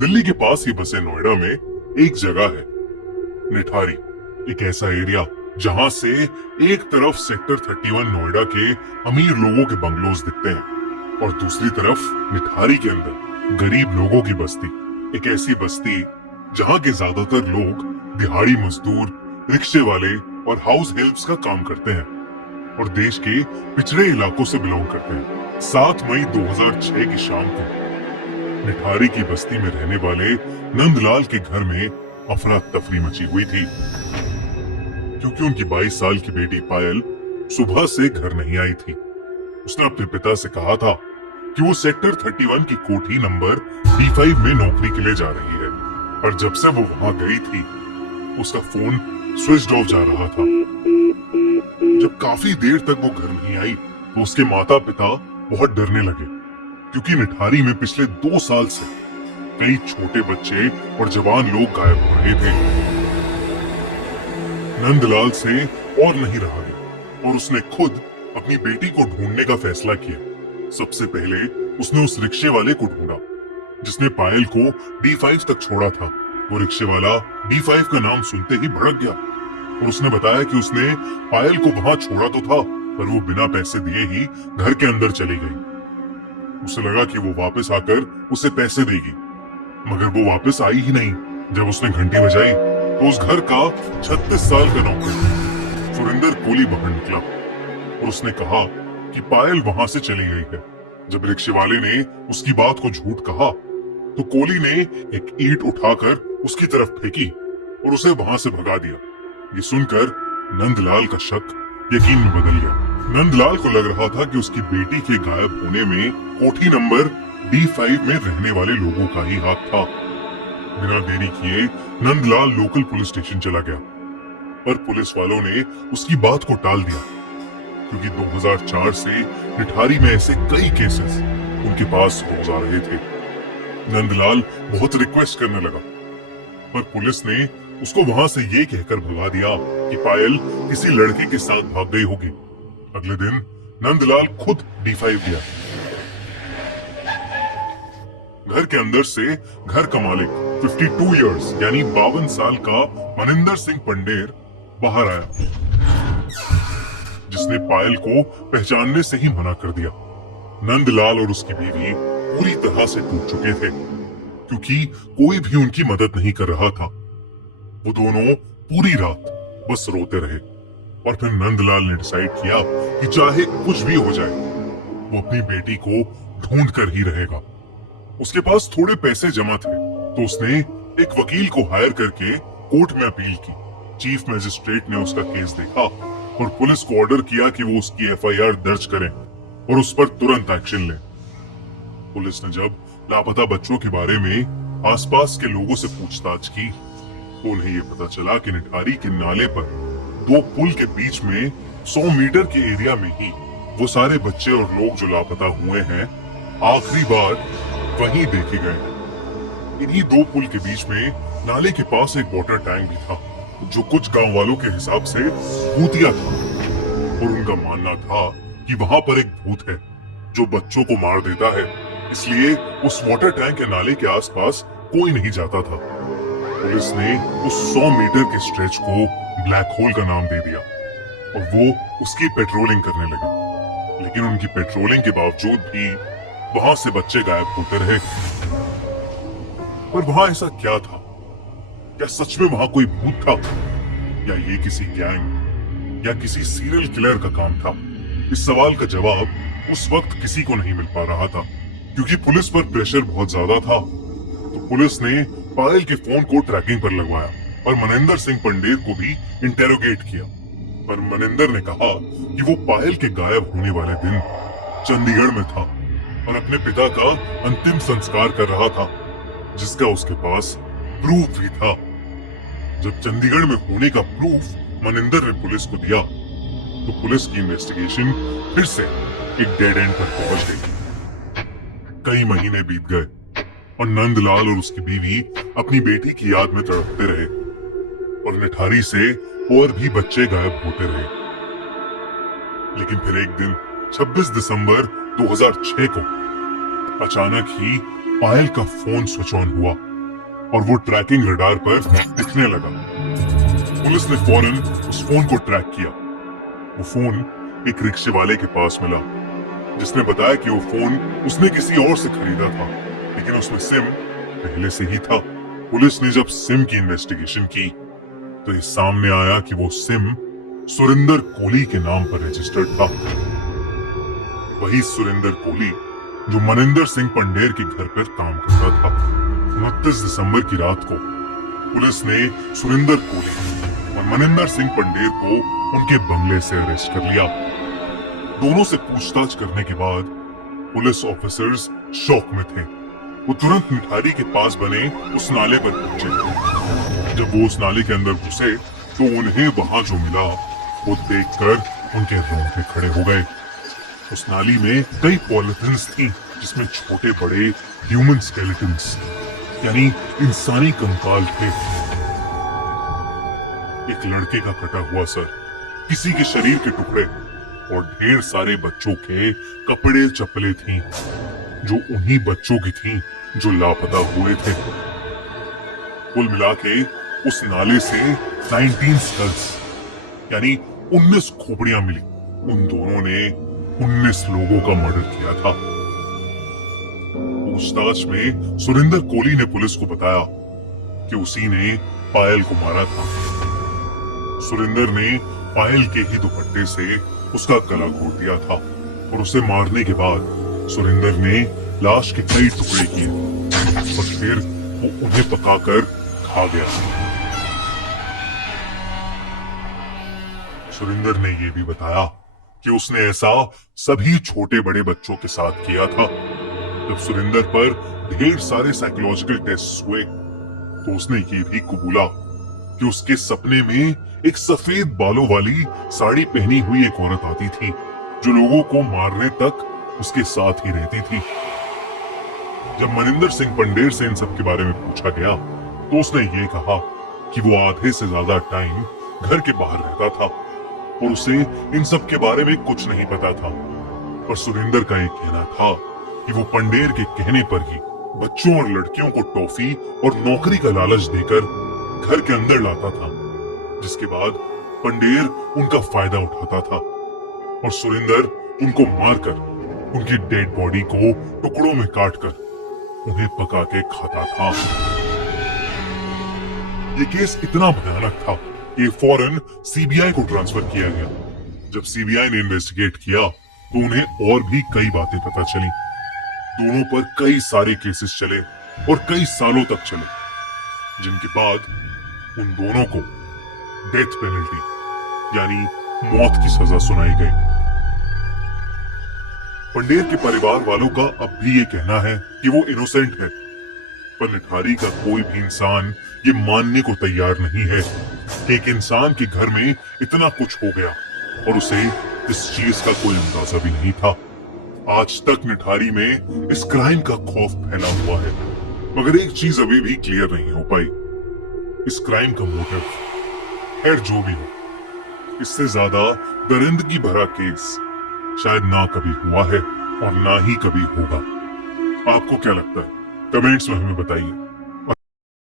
दिल्ली के पास ही बसे नोएडा में एक जगह है निठारी। एक ऐसा एरिया जहां से एक तरफ सेक्टर 31 नोएडा के अमीर लोगों के बंगलोज दिखते हैं और दूसरी तरफ निठारी के अंदर गरीब लोगों की बस्ती। एक ऐसी बस्ती जहां के ज्यादातर लोग दिहाड़ी मजदूर, रिक्शे वाले और हाउस हेल्प्स का काम करते हैं और देश के पिछड़े इलाकों से बिलोंग करते हैं। 7 मई 2006 की शाम को निठारी की बस्ती में रहने वाले नंदलाल के घर में अफरा तफरी मची हुई थी क्योंकि उनकी 22 साल की बेटी पायल सुबह से घर नहीं आई थी। उसने अपने पिता से कहा था कि वो सेक्टर 31 की कोठी नंबर D5 में नौकरी के लिए जा रही है, और जब से वो वहां गई थी उसका फोन स्विच ऑफ जा रहा था। जब काफी देर तक वो घर नहीं आई तो उसके माता पिता बहुत डरने लगे क्योंकि निठारी में पिछले 2 साल से कई छोटे बच्चे और जवान लोग गायब हो रहे थे। नंदलाल से और नहीं रहा गया और उसने खुद अपनी बेटी को ढूंढने का फैसला किया। सबसे पहले उसने उस रिक्शे वाले को ढूंढा जिसने पायल को D5 तक छोड़ा था। वो रिक्शे वाला D5 का नाम सुनते ही भड़क गया और उसने बताया कि उसने पायल को वहां छोड़ा तो था पर वो बिना पैसे दिए ही घर के अंदर चली गई। उसे लगा कि वो वापस आकर उसे पैसे देगी, मगर वो वापस आई ही नहीं। जब उसने घंटी बजाई तो उस घर का 36 साल का नौकर सुरेंद्र कोली बाहर निकला और उसने कहा कि पायल वहां से चली गई है। जब रिक्शे वाले ने उसकी बात को झूठ कहा तो कोली ने एक ईंट उठाकर उसकी तरफ फेंकी और उसे वहां से भगा दिया। ये सुनकर नंदलाल का शक यकीन में बदल गया। नंदलाल को लग रहा था कि उसकी बेटी के गायब होने में कोठी नंबर D5 में रहने वाले लोगों का ही हाथ था। बिना देरी किए नंदलाल लोकल पुलिस स्टेशन चला गया, पर पुलिस वालों ने उसकी बात को टाल दिया क्योंकि 2004 से निठारी में ऐसे कई केसेस उनके पास रोज आ रहे थे। नंदलाल बहुत रिक्वेस्ट करने लगा, पर पुलिस ने उसको वहां से ये कहकर भगा दिया कि पायल किसी लड़के के साथ भाग गई होगी। अगले दिन नंदलाल खुद D5 गया। घर के अंदर से घर का मालिक 52 इयर्स यानी 52 साल का मनिंदर सिंह पंडेर बाहर आया, जिसने पायल को पहचानने से ही मना कर दिया। नंदलाल और उसकी बीवी पूरी तरह से टूट चुके थे क्योंकि कोई भी उनकी मदद नहीं कर रहा था। वो दोनों पूरी रात बस रोते रहे और फिर नंदलाल ने डिसाइड किया कि चाहे कुछ भी हो जाए वो अपनी बेटी को ढूंढ कर ही रहेगा। उसके पास थोड़े पैसे जमा थे तो उसने एक वकील को हायर करके कोर्ट में अपील की। चीफ मजिस्ट्रेट ने उसका केस देखा और पुलिस को ऑर्डर किया कि वो उसकी FIR दर्ज करें और उस पर तुरंत एक्शन लें। पुलिस ने जब लापता बच्चों के बारे में आसपास के लोगों से पूछताछ की तो उन्हें ये पता चला कि निठारी के नाले पर 2 पुल के बीच में 100 मीटर के एरिया में ही वो सारे बच्चे और लोग जो लापता हुए हैं आखिरी बार वहीं देखे गए हैं। इन्हीं 2 पुल के बीच में नाले के पास एक वाटर टैंक भी था जो कुछ गांव वालों के हिसाब से भूतिया था और उनका मानना था कि वहां पर एक भूत है जो बच्चों को मार देता है, इसलिए उस वाटर टैंक या नाले के आसपास कोई नहीं जाता था। पुलिस ने उस 100 मीटर के स्ट्रेच को ब्लैक होल का नाम दे दिया और वो उसकी पेट्रोलिंग करने लगे, लेकिन उनकी पेट्रोलिंग के बावजूद भी वहां से बच्चे गायब होते रहे। पर वहां ऐसा क्या था? क्या सच में वहां कोई भूत था या ये किसी गैंग या किसी सीरियल किलर का काम था? इस सवाल का जवाब उस वक्त किसी को नहीं मिल पा रहा था क्योंकि पुलिस पर प्रेशर बहुत ज्यादा था। तो पुलिस ने पायल के फोन को ट्रैकिंग पर लगवाया और मनिंदर सिंह पंडेर को भी इंटेरोगेट किया, पर मनिंदर ने कहा कि वो पायल के गायब होने वाले दिन चंडीगढ़ में था और अपने पिता का अंतिम संस्कार कर रहा था, जिसका उसके पास प्रूफ भी था। जब चंडीगढ़ में होने का प्रूफ मनिंदर ने पुलिस को दिया तो पुलिस की इन्वेस्टिगेशन फिर से एक डेड एंड पर पहुंच गई। कई महीने बीत गए और नंदलाल और उसकी बीवी अपनी बेटी की याद में तड़पते रहे और निठारी से और भी बच्चे गायब होते रहे। लेकिन फिर एक दिन 26 दिसंबर 2006 को अचानक ही पायल का फोन स्विच ऑन हुआ और वो ट्रैकिंग रडार पर दिखने लगा। पुलिस ने फौरन उस फोन को ट्रैक किया। वो फोन एक रिक्शे वाले के पास मिला, जिसने बताया कि वो फोन उसने किसी और से खरीदा था, लेकिन उसमें सिम पहले से ही था। पुलिस ने जब सिम की इन्वेस्टिगेशन की तो ये सामने आया कि वो सिम सुरेंद्र कोहली के नाम पर रजिस्टर्ड था। वही सुरेंद्र कोहली जो मनिंदर सिंह पंडेर के घर पर काम करता था। 29 दिसंबर की रात को पुलिस ने सुरेंद्र कोहली और मनिंदर सिंह पंडेर को उनके बंगले से अरेस्ट कर लिया। दोनों से पूछताछ करने के बाद पुलिस ऑफिसर्स शॉक में थे। वो तुरंत निठारी के पास बने उस नाले पर पहुंचे। जब वो उस नाले के अंदर घुसे तो उन्हें वहां जो मिला वो देखकर उनके रोंगटे खड़े हो गए। उस नाली में कई पॉलिथिन्स थी, जिसमें छोटे बड़े ह्यूमन स्केलेटन्स यानी इंसानी कंकाल थे। एक लड़के का कटा हुआ सर, किसी के शरीर के टुकड़े और ढेर सारे बच्चों के कपड़े चप्पलें थीं, जो उन्हीं बच्चों की थीं जो लापता हुए थे। कुल मिला के उस नाले से 19 स्कल्स यानी 19 खोपड़ियां मिली। उन दोनों ने 19 लोगों का मर्डर किया था। पूछताछ में सुरेंद्र कोहली ने पुलिस को बताया कि उसी ने पायल को मारा था। सुरेंद्र ने पायल के ही दुपट्टे से उसका गला घोट दिया था और उसे मारने के बाद सुरेंद्र ने लाश के कई टुकड़े किए और फिर वो उन्हें पकाकर खा गया। सुरेंद्र ने यह भी बताया कि उसने ऐसा सभी छोटे बड़े बच्चों के साथ किया था। जब सुरेंद्र पर ढेर सारे साइकोलॉजिकल टेस्ट हुए तो उसने ये भी कबूला कि उसके सपने में एक सफेद बालों वाली साड़ी पहनी हुई एक औरत आती थी, जो लोगों को मारने तक उसके साथ ही रहती थी। जब मनिंदर सिंह पंडेर से इन सब के बारे में पूछा गया तो उसने ये कहा कि वो आधे से ज्यादा टाइम घर के बाहर रहता था और उसे इन सब के बारे में कुछ नहीं पता था। पर सुरेंद्र का एक कहना था कि वो पंडेर के कहने पर ही बच्चों और लड़कियों को टॉफी और नौकरी का लालच देकर घर के अंदर लाता था, जिसके बाद पंडेर उनका फायदा उठाता था और सुरेंद्र उनको मारकर उनकी डेड बॉडी को टुकड़ों में काटकर उन्हें पका के खाता था। ये केस इतना भयानक था कि फौरन सीबीआई को ट्रांसफर किया गया। जब सीबीआई ने इन्वेस्टिगेट किया तो उन्हें और भी कई बातें पता चली। दोनों पर कई सारे केसेस चले और कई सालों तक चले, जिनके बाद उन दोनों को डेथ पेनल्टी यानी मौत की सजा सुनाई गई। पंडेर के परिवार वालों का अब भी ये कहना है कि वो इनोसेंट है, पर निठारी का कोई भी इंसान ये मानने को तैयार नहीं है कि एक इंसान के घर में इतना कुछ हो गया और उसे इस चीज का कोई अंदाजा भी नहीं था। आज तक निठारी में इस क्राइम का खौफ फैला हुआ है, मगर एक चीज अभी भी क्लियर नहीं हो पाई। इस क्राइम का मोटिव, खैर जो भी हो, इससे ज्यादा दरिंदगी भरा केस शायद ना कभी हुआ है और ना ही कभी होगा। आपको क्या लगता है? कमेंट्स में हमें बताइए।